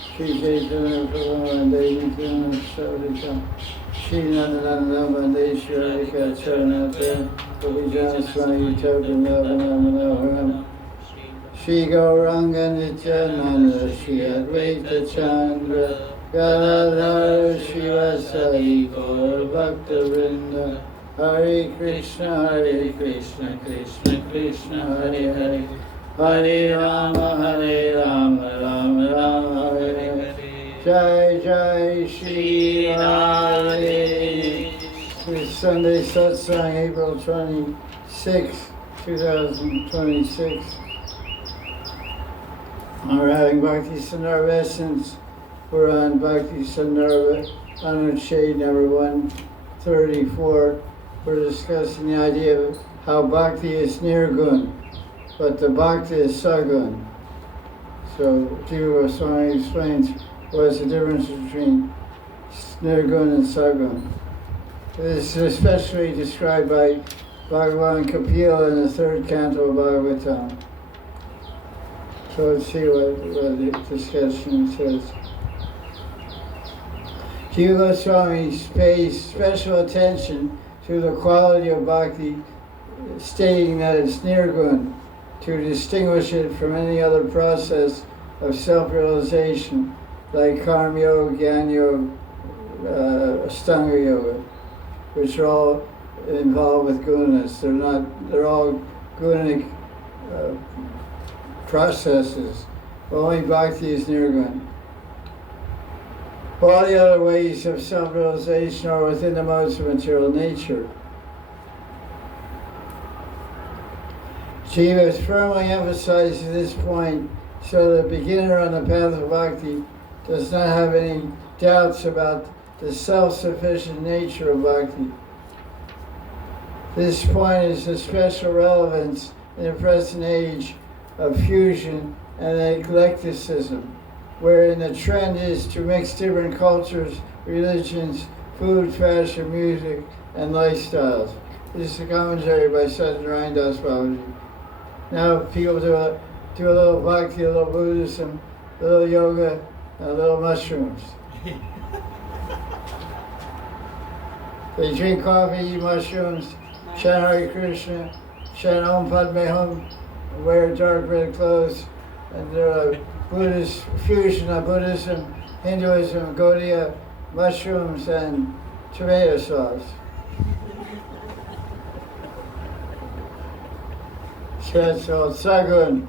Sri Caitanya Prabhu Devi Savadika Sri Nandananda Mandeshwarika Charanata Bhakti Swami Charanava Sri Gauranga Nityananda Sri Advaita Chandra Gadadhara Shivasari Gaur Bhakta Vrinda Hare Krishna Krishna Krishna Hare Hare Hare Rama Rama Hare Hare Jai Jai Shri Radhe. This Sunday Satsang, April 26, 2026. We're having Bhakti Sandarbha Essence. We're on Bhakti Sandarbha, Anuच्छed number 134. We're discussing the idea of how Bhakti is Nirgun, but the Bhakti is Sagun. So Jiva Goswami explains what's the difference between Nirgun and Sagun. This is especially described by Bhagavan Kapila in the third canto of Bhagavatam. So let's see what the discussion says. Jiva Goswami pays special attention to the quality of Bhakti, stating that it's Nirgun, to distinguish it from any other process of self-realization, like Karma Yoga, Gyan Yoga, Ashtanga Yoga, which are all involved with gunas. They're all gunic processes. Only Bhakti is Nirgun. All the other ways of self-realization are within the modes of material nature. Jiva firmly emphasizes this point so the beginner on the path of Bhakti does not have any doubts about the self-sufficient nature of Bhakti. This point is of special relevance in the present age of fusion and eclecticism, wherein the trend is to mix different cultures, religions, food, fashion, music, and lifestyles. This is a commentary by Sanatana Das Babaji. Now people do a little Bhakti, a little Buddhism, a little yoga, and a little mushrooms. They drink coffee, eat mushrooms, chant Hare Krishna, chant Om Padme Hum, wear dark red clothes, and they're a Buddhist fusion of Buddhism, Hinduism, Gaudiya, mushrooms, and tomato sauce. So it's called Sagun,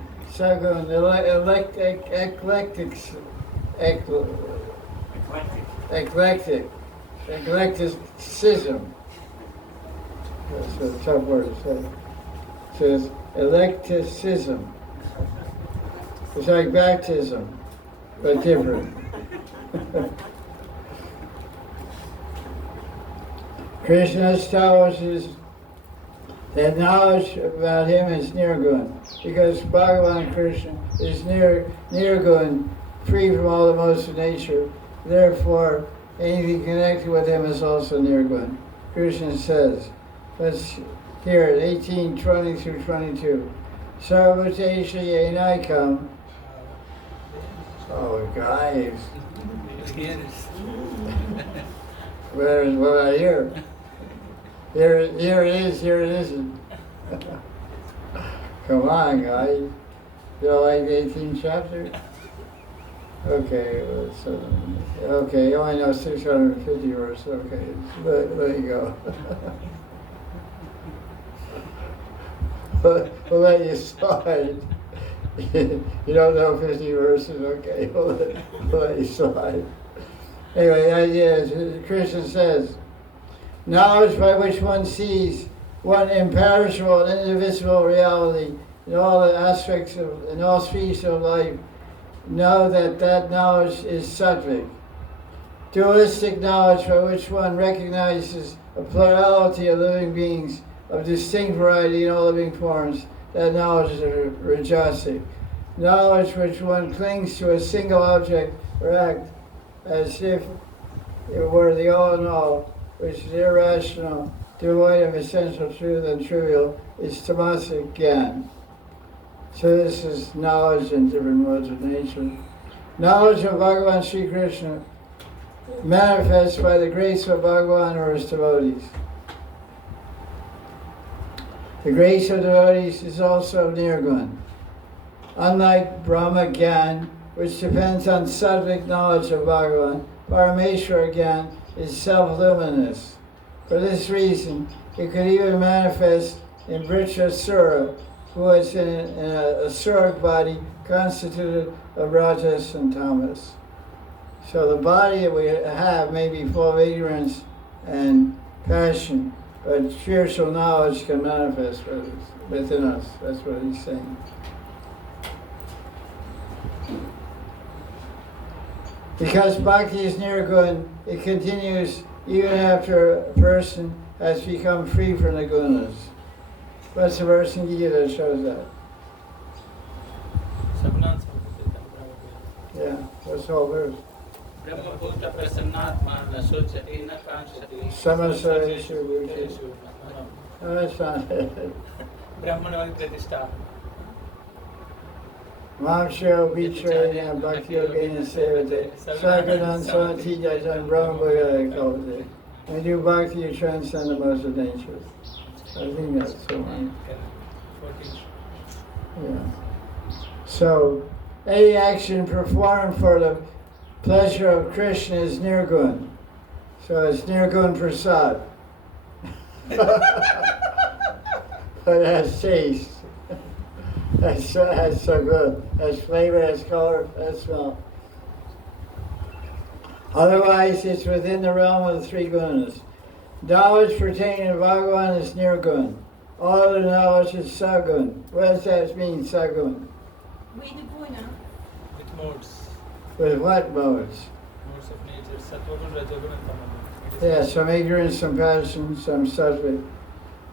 eclecticism. That's a tough word to say. It says eclecticism. It's like baptism, but different. Krishna establishes that knowledge about him is Nirgun, because Bhagavan Krishna is Nirgun, free from all the modes of nature. Therefore, anything connected with him is also Nirgun. Krishna says, let's hear it, 18:20 through 22. Sarvabhuteshu yenaikam. Oh, guys. Where is what I hear? Here it is, here it isn't. Come on, guys. You don't like the 18th chapter? Okay, okay, you only know 650 verses, okay, let you go. We'll let you slide. You don't know 50 verses, okay, we'll let you slide. Anyway, the idea is, Krishna says, knowledge by which one sees one imperishable and indivisible reality in all the aspects of, in all species of life, know that knowledge is sattvic. Dualistic knowledge by which one recognizes a plurality of living beings of distinct variety in all living forms, that knowledge is rajasic. Knowledge which one clings to a single object or act as if it were the all in all, which is irrational, devoid of essential truth and trivial, is tamasic gyan. So this is knowledge in different modes of nature. Knowledge of Bhagavan Sri Krishna manifests by the grace of Bhagavan or his devotees. The grace of devotees is also nirgun. Unlike Brahma Gyan, which depends on sattvic knowledge of Bhagavan, Parameshwara Gyan is self-luminous. For this reason, it could even manifest in Vritrasura, who is in a asuric body constituted of rajas and tamas. So the body that we have may be full of ignorance and passion, but spiritual knowledge can manifest within us. That's what he's saying. Because bhakti is nirgun, it continues even after a person has become free from the gunas. What's the verse in Gita that shows that? Yeah, what's the whole verse? Samasarayeshu Bhuti. Oh, that's not it. Mamshiro Vichaya Bhakti Yogena Sevate Sakadan Swati Jajan Brahma Bhagavata Kalpate. When you do bhakti, you transcend the modes of nature. I think that's so right. Yeah. So, any action performed for the pleasure of Krishna is nirgun. So it's nirgun prasad. But it has taste. That's so good. Has flavor, has color, has smell. Otherwise, it's within the realm of the three gunas. Knowledge pertaining to Bhagavan is nirgun. All other knowledge is sagun. What does that mean, sagun? With modes. With what modes? Modes of nature. Sattvagun, Rajagun and Tamagun. Yeah, some ignorance, some passion, some sattvic.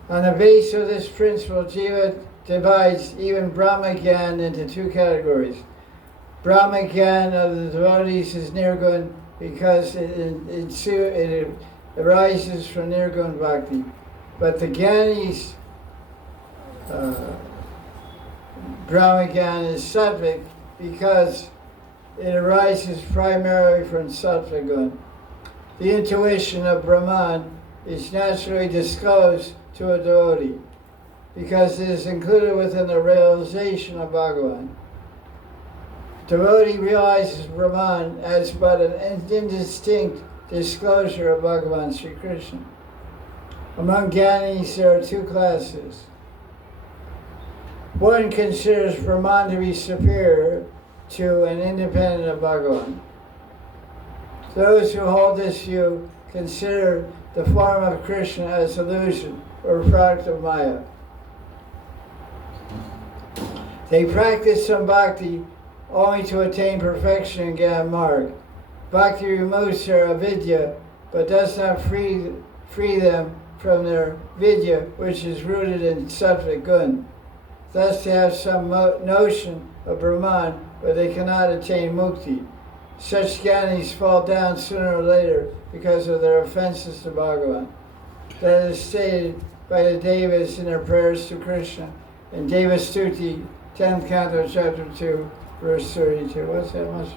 On the basis of this principle, Jiva divides even Brahma Gyan into two categories. Brahma Gyan of the devotees is nirgun because it arises from nirgun bhakti. But the Gyanis, Brahma Gyan is sattvic because it arises primarily from sattva gun. The intuition of Brahman is naturally disclosed to a devotee because it is included within the realization of Bhagavan. Devotee realizes Brahman as but an indistinct disclosure of Bhagavan Sri Krishna. Among Gyanis there are two classes. One considers Brahman to be superior to and independent of Bhagavan. Those who hold this view consider the form of Krishna as illusion or product of Maya. They practice some bhakti only to attain perfection in Gyan Marg. Bhakti removes their avidya, but does not free them from their vidya, which is rooted in sattvic gun. Thus they have some notion of Brahman, but they cannot attain mukti. Such Gyanis fall down sooner or later because of their offenses to Bhagavan. That is stated by the Devas in their prayers to Krishna in Devastuti, 10th canto, chapter 2, verse 32. What's that much?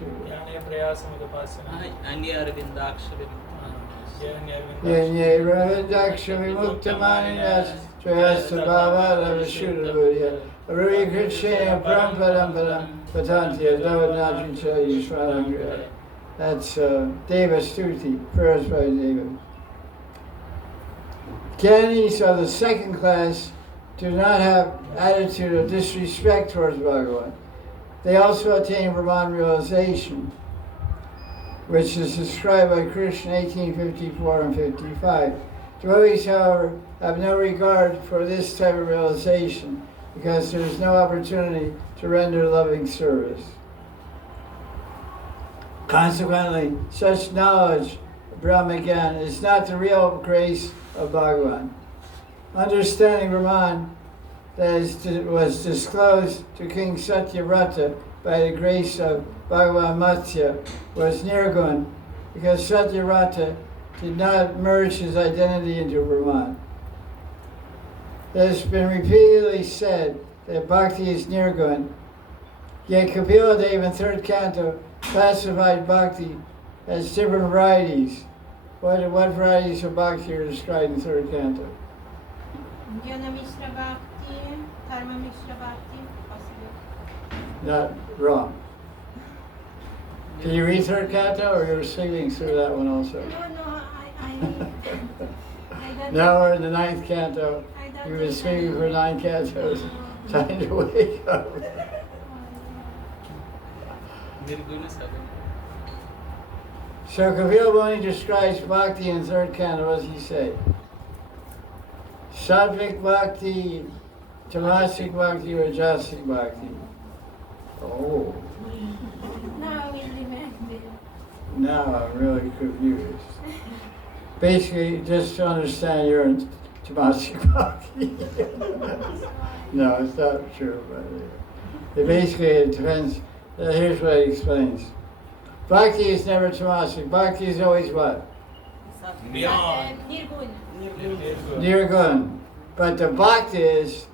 Yanye Ravidaksha Vimuktamaninas Trayasta Bhava Ravashudavudya Aruri Krishna Paramparam Patanti Adavadnatri Yishwarangriya. That's Devastuti, prayers by Deva. Gyanis of the second class do not have attitude of disrespect towards Bhagavan. They also attain Brahman realization, which is described by Krishna 1854 and 55. Devotees, however, have no regard for this type of realization because there is no opportunity to render loving service. Consequently, such knowledge of Brahma Gyan is not the real grace of Bhagavan. Understanding Brahman that was disclosed to King Satyavrata by the grace of Bhagavan Matsya was nirgun because Satyavrata did not merge his identity into Brahman. It has been repeatedly said that bhakti is nirgun, yet Kapila Deva in 3rd canto classified bhakti as different varieties. What varieties of bhakti are described in third canto? Jnana Mishra Bhakti, Karma Mishra Bhakti, possibly. Not wrong. Did you read third canto, or you were singing through that one also? No, I got Now we're in the ninth canto. I got You've been it. singing for 9 cantos. Time to wake up. Nirguna sadhana. So Kapila Muni describes bhakti in third canto. What does he say? Sattvic bhakti, tamasic bhakti, rajasic bhakti. Oh, Now I will remember. now I'm really confused. Basically, just to understand, you're in tamasic bhakti. No, it's not true. But it depends. Here's what he explains. Bhakti is never tamasic. Bhakti is always what? Beyond. Nirguna. Nirgun. But the bhakti is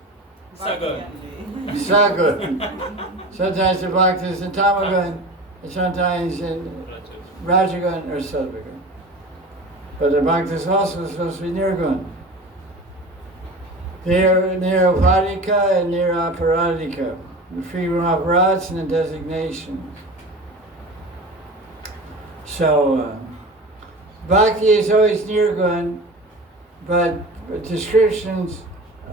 Sagan. sagun. Sometimes the bhakti is in tamagun, and sometimes in rajagun or sattvagun. But the bhakti is also supposed to be nirgun. Nirupadika and niraparadika. The free from aparats and the designation. So, bhakti is always nirgun, but descriptions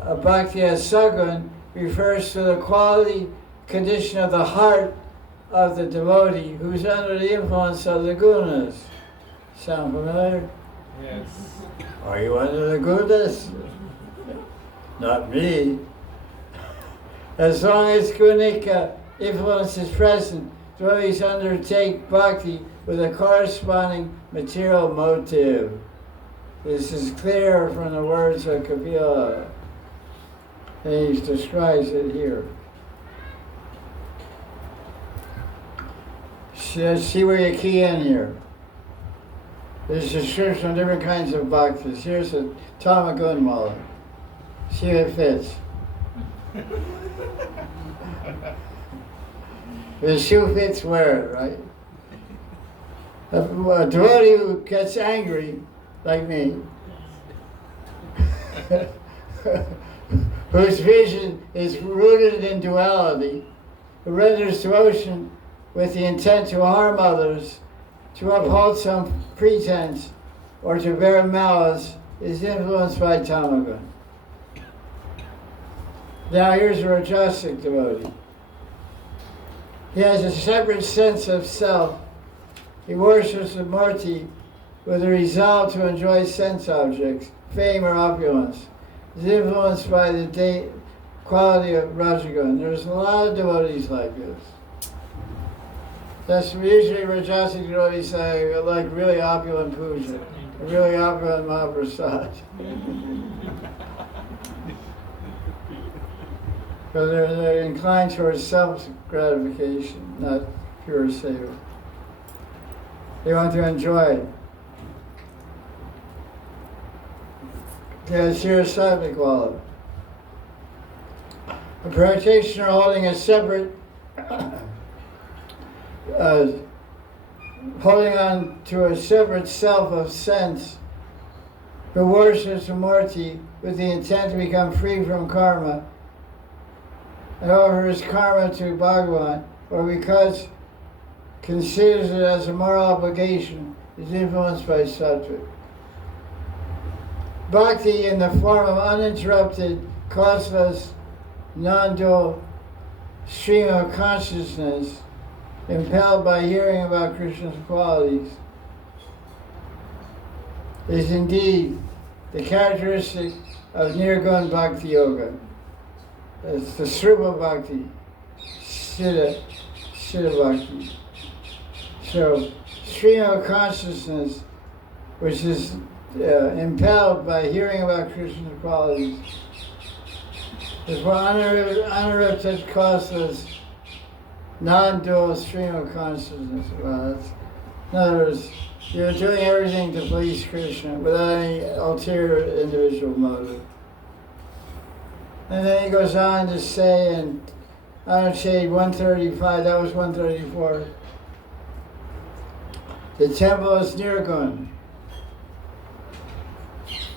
of bhakti as sagun refers to the quality, condition of the heart of the devotee who's under the influence of the gunas. Sound familiar? Yes. Are you under the gunas? Not me. As long as gunika influence is present, devotees undertake bhakti with a corresponding material motive. This is clear from the words of Kapila, and he describes it here. See where you key in here. There's a description of different kinds of bhaktis. Here's a Tamagunmala. See if it fits. If the shoe fits, wear it, right? A devotee who gets angry, like me, whose vision is rooted in duality, who renders devotion with the intent to harm others, to uphold some pretense, or to bear malice, is influenced by tamagun. Now here's a rajasic devotee. He has a separate sense of self. He worships the Murti with a resolve to enjoy sense objects, fame or opulence. He's influenced by the quality of Rajagun. There's a lot of devotees like this. That's usually Rajasic devotees say, like really opulent puja, really opulent Mahaprasad. Because they're inclined towards self-gratification, not pure seva. They want to enjoy it. There's here sattvic quality. A practitioner holding a separate, holding on to a separate self of sense, who worships the Murti with the intent to become free from karma, and offers karma to Bhagavan, or because considers it as a moral obligation, is influenced by sattvic. Bhakti in the form of uninterrupted, causeless, non-dual stream of consciousness, impelled by hearing about Krishna's qualities, is indeed the characteristic of Nirgun Bhakti Yoga. It's the Srupa Bhakti, Siddha Bhakti. So, stream of consciousness, which is impelled by hearing about Krishna's qualities, is for uninterrupted, causeless, non-dual stream of consciousness. Well, in other words, you're doing everything to please Krishna without any ulterior individual motive. And then he goes on to say in Anachad 135, that was 134, The temple is nirgun.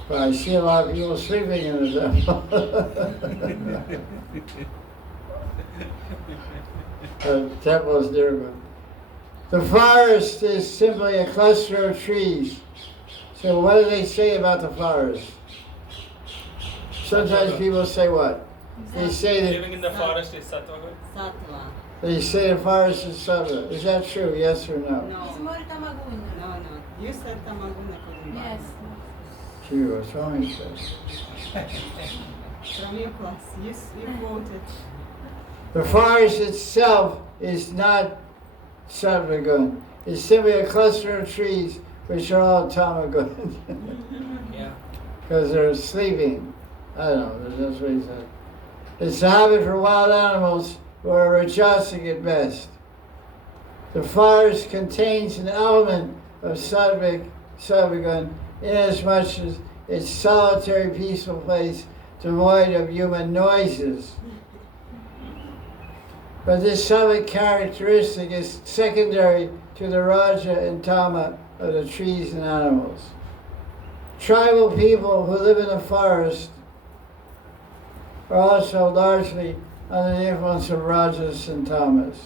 But I see a lot of people sleeping in the temple. The temple is nirgun. The forest is simply a cluster of trees. So what do they say about the forest? Sometimes people say what? They say Living in the forest is sattva. Sattva. they say the forest is sattva. Is that true? Yes or no? No. It's more tamaguna. No, no. You said tamaguna couldn't buy. Yes. Gee, what's wrong with that? From your class. You quoted. The forest itself is not sattva gun. It's simply a cluster of trees which are all tamagun. Yeah. Because they're sleeping. I don't know, that's what he said. It's a habit for wild animals who are rajasic at best. The forest contains an element of sattvic, inasmuch as it's solitary, peaceful place devoid of human noises. But this sattvic characteristic is secondary to the raja and tama of the trees and animals. Tribal people who live in the forest are also largely under the influence of rajas and tamas.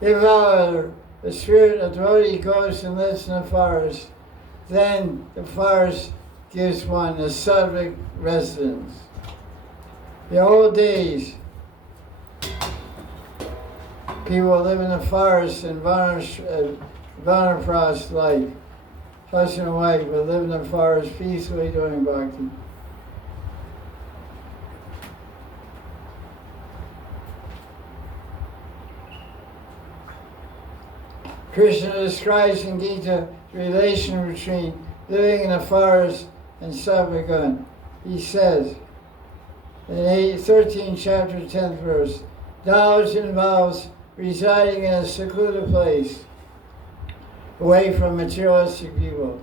If, however, the spirit of devotee goes and lives in the forest, then the forest gives one a sattvic residence. The old days, people live in the forest in Vanaprastha life. Husband and wife would live in the forest peacefully doing bhakti. Krishna describes in Gita the relation between living in the forest and sattvic. He says, in 13th chapter, 10th verse, knowledge involves residing in a secluded place, away from materialistic people.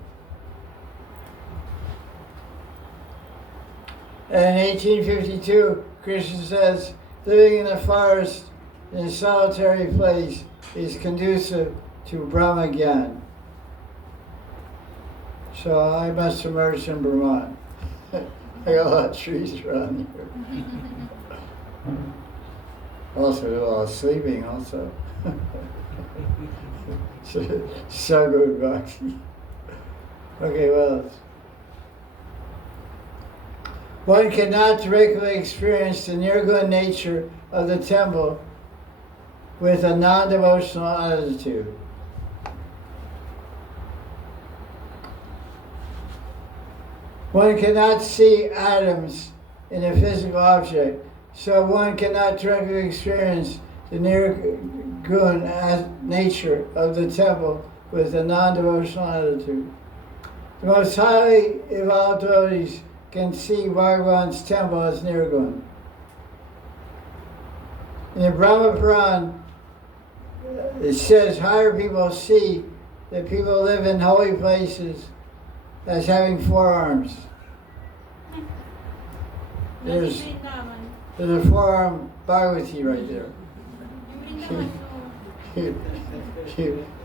And in 1852, Krishna says, living in the forest in a solitary place is conducive to Brahma gyan. So I must emerge in Brahman. I got a lot of trees around here. Also, a lot of sleeping also. So good, Bhakti. Okay, what else? One cannot directly experience the nirguna nature of the temple with a non-devotional attitude. One cannot see atoms in a physical object, so one cannot directly experience the nirguna nature of the temple with a non-devotional attitude. The most highly evolved devotees can see Bhagavan's temple as nirguna. In the Brahma Puran, it says higher people see that people live in holy places as having forearms. There's a forearm Bhagavati right there.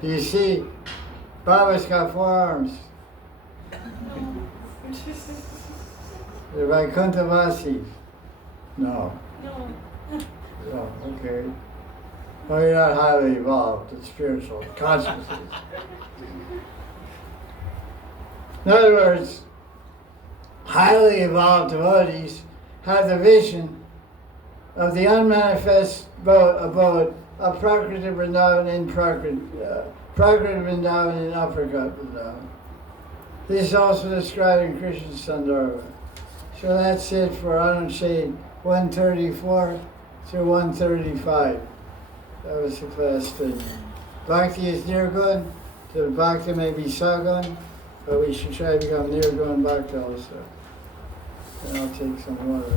You see, Baba's got forearms. The Vaikunthavasi. No. No. Oh, okay. Well, you're not highly evolved in spiritual consciousness. In other words, highly evolved devotees have the vision of the unmanifest abode of Prakriti Vrindavan in Prakriti Vrindavan in Upper Vrindavan. This is also described in Krishna Sandarbha. So that's it for Anushade 134 through 135. That was the class study. Bhakti is nirgun, so bhakti may be sagun, but we should try to become nirgun bhakti also. And I'll take some water.